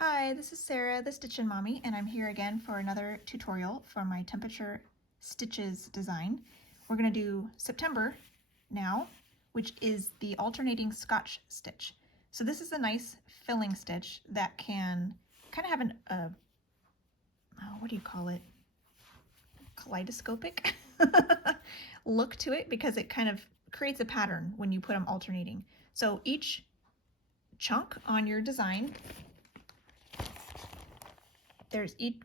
Hi, this is Sarah, the Stitchin Mommy, and I'm here again for another tutorial for my temperature stitches design. We're going to do September now, which is the alternating Scotch stitch. So this is a nice filling stitch that can kind of have an, what do you call it? Kaleidoscopic look to it, because it kind of creates a pattern when you put them alternating. So each chunk on your design,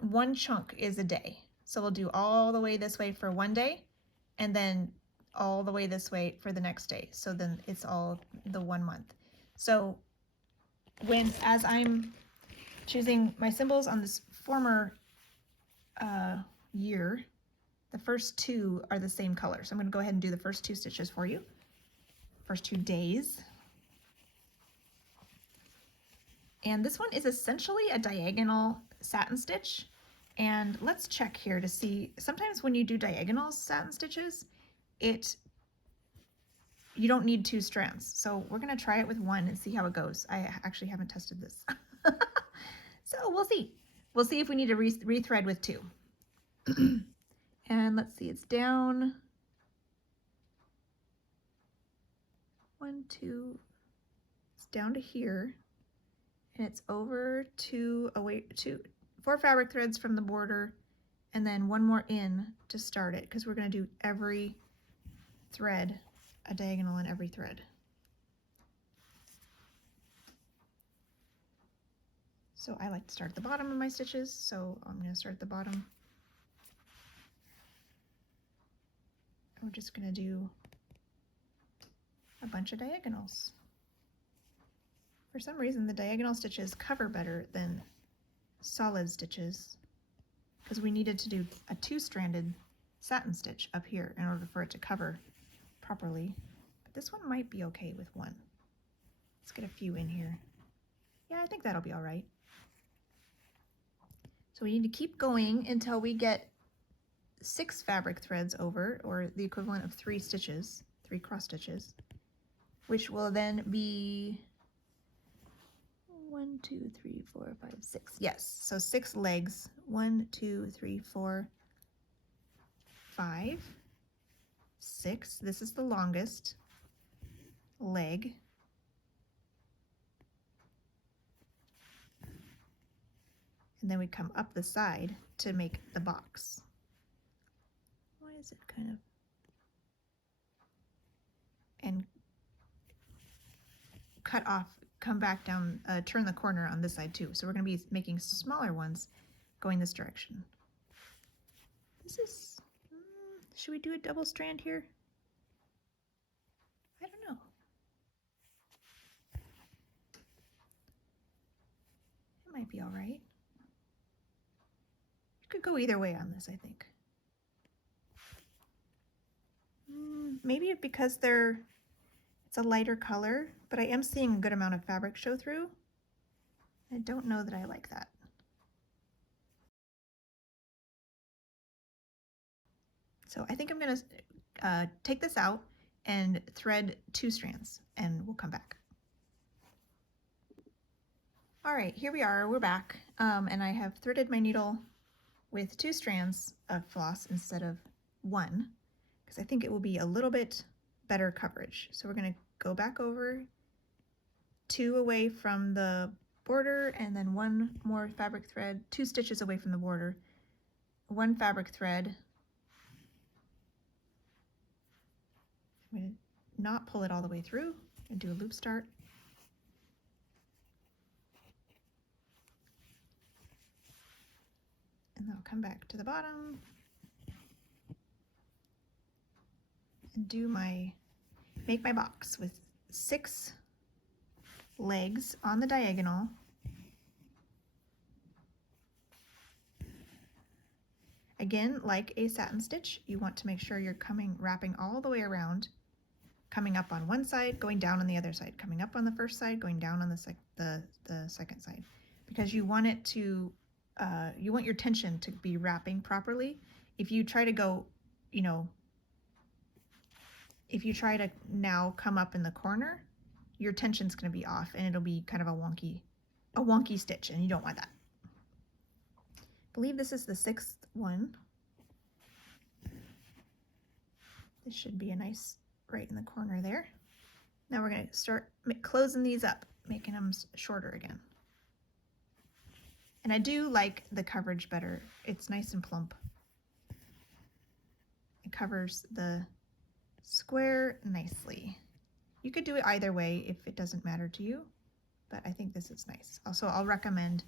one chunk is a day. So we'll do all the way this way for one day and then all the way this way for the next day. So then it's all the 1 month. So as I'm choosing my symbols on this former year, the first two are the same color. So I'm going to go ahead and do the first 2 stitches for you. First 2 days. And this one is essentially a diagonal satin stitch. And let's check here to see, sometimes when you do diagonal satin stitches, you don't need 2 strands. So we're going to try it with 1 and see how it goes. I actually haven't tested this. So we'll see. We'll see if we need to rethread with 2. And let's see, it's down 1, 2, it's down to here. And it's over 4 fabric threads from the border, and then 1 more in to start it, because we're going to do every thread, a diagonal in every thread. So I like to start at the bottom of my stitches, so I'm going to start at the bottom. We're just going to do a bunch of diagonals. For some reason, the diagonal stitches cover better than solid stitches, because we needed to do a 2-stranded satin stitch up here in order for it to cover properly. But this one might be okay with 1. Let's get a few in here. Yeah, I think that'll be all right. So we need to keep going until we get 6 fabric threads over, or the equivalent of 3 stitches, 3 cross stitches, which will then be 1, 2, 3, 4, 5, 6. Yes, so 6 legs. 1, 2, 3, 4, 5, 6. This is the longest leg. And then we come up the side to make the box. Why is it kind of... And cut off, come back down, turn the corner on this side too. So we're going to be making smaller ones going this direction. This is, should we do a double strand here? I don't know. It might be all right. You could go either way on this, I think. Maybe because it's a lighter color, but I am seeing a good amount of fabric show through. I don't know that I like that. So I think I'm going to take this out and thread 2 strands, and we'll come back. All right, here we are, we're back, and I have threaded my needle with 2 strands of floss instead of 1, because I think it will be a little bit better coverage. So we're going to go back over 2 away from the border, and then 1 more fabric thread, 2 stitches away from the border, 1 fabric thread. I'm going to not pull it all the way through and do a loop start. And then I'll come back to the bottom and make my box with 6 legs on the diagonal. Again, like a satin stitch, you want to make sure you're wrapping all the way around, coming up on one side, going down on the other side, coming up on the first side, going down on the second side, because you want it to, you want your tension to be wrapping properly. If you try to go, if you try to now come up in the corner, your tension's going to be off and it'll be kind of a wonky a wonky stitch, and you don't want that. I believe this is the 6th one. This should be a nice right in the corner there. Now we're going to start closing these up, making them shorter again. And I do like the coverage better. It's nice and plump. It covers the square nicely. You could do it either way if it doesn't matter to you, but I think this is nice. Also, I'll recommend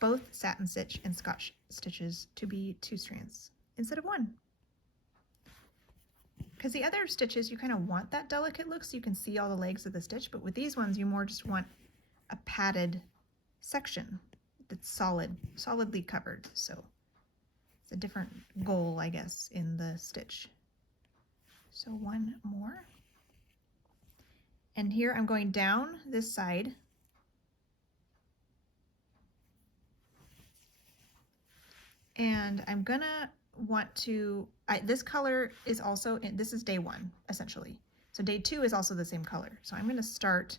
both satin stitch and Scotch stitches to be 2 strands instead of 1. Because the other stitches, you kind of want that delicate look so you can see all the legs of the stitch, but with these ones, you more just want a padded section that's solidly covered. So it's a different goal, I guess, in the stitch. So 1 more. And here I'm going down this side. And I'm gonna want to, this color is also, this is day 1, essentially. So day 2 is also the same color. So I'm gonna start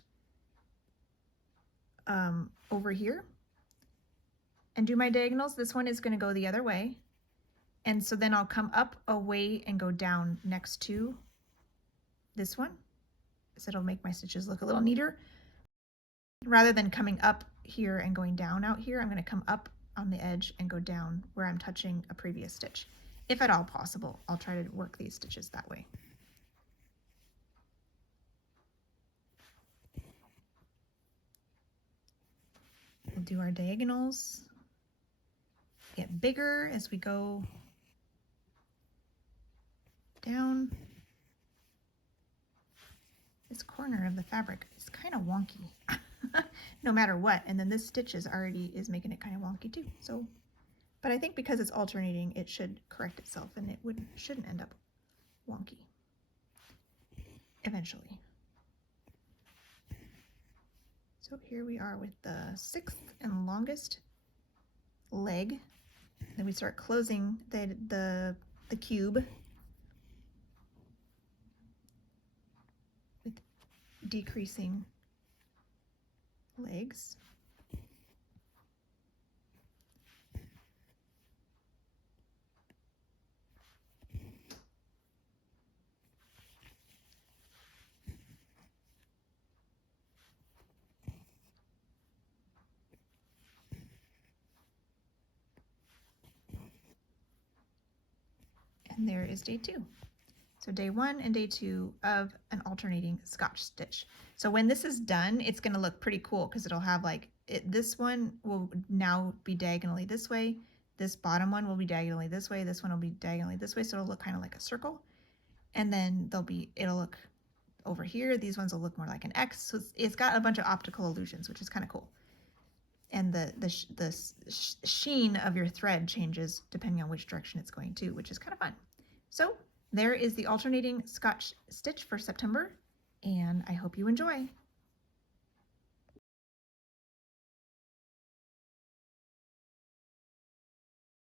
over here and do my diagonals. This one is gonna go the other way. And so then I'll come up away and go down next to this one. So it'll make my stitches look a little neater. Rather than coming up here and going down out here, I'm gonna come up on the edge and go down where I'm touching a previous stitch. If at all possible, I'll try to work these stitches that way. We'll do our diagonals, get bigger as we go down. This corner of the fabric is kind of wonky no matter what, and then this stitch is making it kind of wonky too. So, but I think because it's alternating, it should correct itself and it shouldn't end up wonky eventually. So here we are with the 6th and longest leg. Then we start closing the cube with decreasing legs. And there is day 2. So day 1 and day 2 of an alternating Scotch stitch. So when this is done, it's going to look pretty cool because it'll have like, this one will now be diagonally this way. This bottom one will be diagonally this way. This one will be diagonally this way. So it'll look kind of like a circle. And then it'll look over here. These ones will look more like an X. So it's got a bunch of optical illusions, which is kind of cool. And the sheen of your thread changes depending on which direction it's going to, which is kind of fun. So there is the alternating Scotch stitch for September, and I hope you enjoy.